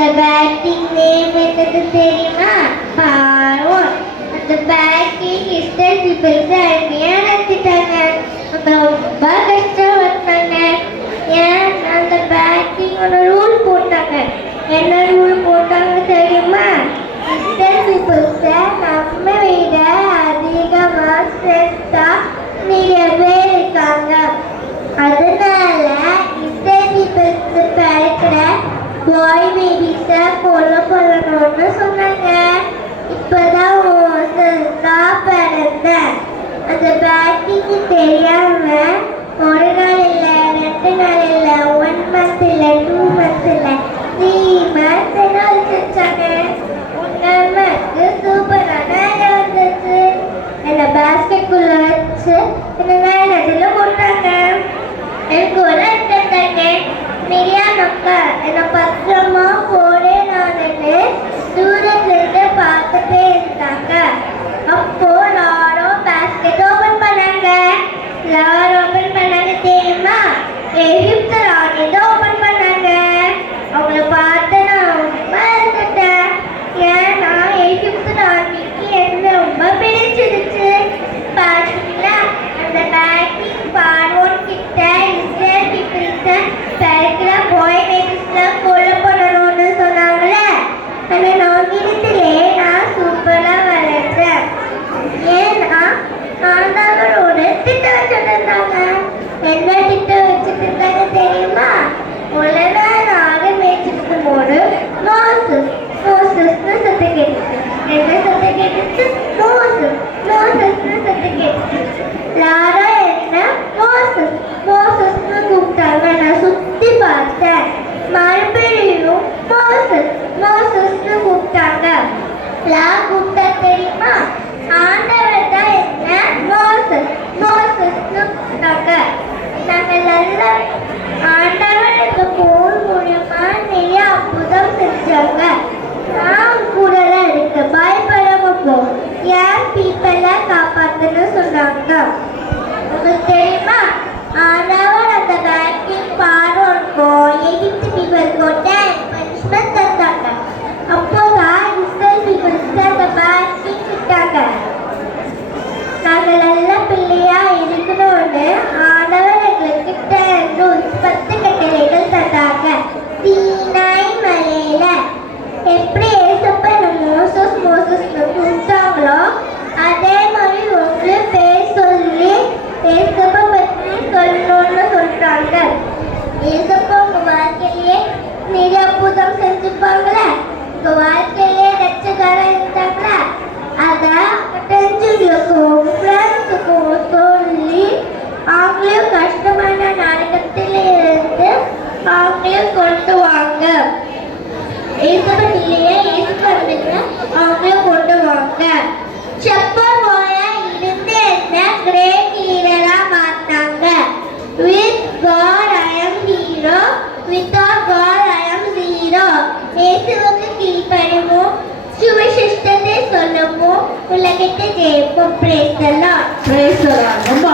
The batting name என்னது தெரியுமா? பார்வோன். அந்த பேட்டிங் இஸ்ரேல் பீப்புள்ஸ் அருமையா நடத்திட்டாங்க. ரொம்ப கஷ்டப்பட்டாங்க. ஏன் அந்த பேட்டிங்கோட ரூல் போட்டாங்க. என்ன ரூல் போட்டாங்க தெரியுமா? இஸ்ரேல் பீப்புள்ஸை நம்ம விட அதிகமாக ஸ்ட்ரென்த்தா நிறைய பேர் இருக்காங்க. அதனால இஸ்ரேல் பீப்புள்ஸ் பிறக்கிற பாய் பேபிஸை கொல்லணும்னு சொன்னாங்க. இப்பதான் பிறந்த அந்த பேட்டிங்கு தெரியாம ஒரு நாள் இல்லை, 2 நாள் இல்லை, 1 month இல்லை, 2 months இல்லை, 3 months வச்சாங்க. உண்மைக்கு சூப்பரான ஐடியா வந்துச்சு. என்ன பேஸ்கெட்குள்ள வச்சு என்ன அதில் போட்டாங்க. எனக்கு ஒரு எடுத்தாங்க. மிரியா மக்கா என்னை பத்திரமா போடே நானுன்னு தூரத்துலேருந்து பார்த்துட்டே இருந்தாங்க. அப்போ யாரும் பேஸ்கெட் ஓப்பன் பண்ணாங்க. யார் ஓப்பன் பண்ணாங்க தெரியுமா? எகிப்து ராணி தான் ஓப்பன் பண்ணாங்க. அவங்கள பார்த்து நான் ரொம்ப இருந்துட்டேன். ஏன்னா எகிப்து ராணிக்கு என்ன ரொம்ப பிடிச்சிருச்சு. பார்த்தீங்களா, அந்த பேட்டிங் பார்வோன் கிட்ட இஸ்ரேல் பீப்புள்ஸை பிறக்கிற பாய் பேபிஸ்லாம் கொல்லணும்னு சொன்னாங்களே, அந்த நோங்கிடத்திலே நான் சூப்பராக வளர்த்தேன். ஏன்னா ஆண்டவரோட திட்டம் வச்சுருந்தாங்க. என்ன திட்டம் வச்சுட்டு இருந்தாங்க தெரியுமா? உலக நாடு மேய்ச்சிருக்கும் போது மோசஸ்னு சத்து கேட்டுச்சு. என்ன சத்து கேட்டுச்சு? மோசஸ்னு சத்து கேட்டுச்சு. யாரோ என்ன மோசஸ்னு கூப்பிட்டாங்க. நான் சுத்தி பார்த்தேன். மறுபடியும் மோசஸ்னு கூப்பிட்டாங்க. யார் கூப்பிட்டா தெரியுமா? ஆண்டவர் தான் என்ன மோசஸ்னு கூப்பிட்டாங்க. நாங்கள் நல்ல ஆண்டவருக்கு போர் மூலியமா நிறைய அற்புதம் செஞ்சாங்க. நான் கூடலாம் இருக்கு, பயப்படாம போ, ஏன் பீப்பிளை காப்பாத்துன்னு சொன்னாங்க. உங்களுக்கு தெரியுமா? ஆண்டவர் அந்த பேட்டிங் பார்வோனுக்கும் எகிப்து பீப்பிள்ஸ்க்கு பனிஷ்மெண்ட் தந்தாங்க. அப்போதான் இஸ்ரேல் பீப்பிள்ஸ் அந்த பேட்டிங் விட்டாங்க. நாங்கள் நல்ல பிள்ளையா இருக்கணும்னு ஆண்டவர் எங்ககிட்ட 10 கட்டளைகள் தந்தாங்க. சீனாய் மலையில எப்படி ஏசப்ப மோசஸ்னு கூப்பிட்டாங்களோ அதே மாதிரி ஒரு பேர் சொல்லி ஏசப்ப பற்றி சொல்லணும்னு சொல்றாங்க. ஏசப்ப உங்க வாழ்க்கையிலே நிறைய அற்புதம் செஞ்சுப்பாங்களே, உங்க வாழ்க்கையிலே ரட்சகரா இருந்தாங்களா, அதை தெரிஞ்சுக்கும் ஃப்ரெண்ட்ஸுக்கும் சொல்லி அவங்களையும் கஷ்டமான நரகத்தில இருந்து அவங்களையும் கொண்டு வாங்க. ஏசப்பட்டிலேயே ஏசப்பட்டுங்க அவங்களையும் கொண்டு வாங்க. செப்பர் போல இருந்து என்ன கிரேட் ஹீரோரா மாத்தாங்க. With God I am hero, without God I am zero. இயேசுவுக்கு கீழ்ப்படிவோம், சுவிசேஷத்தை சொல்லுவோம், உலகத்தை ஜெயிப்போம். Praise the lord. Praise the lord. ரொம்ப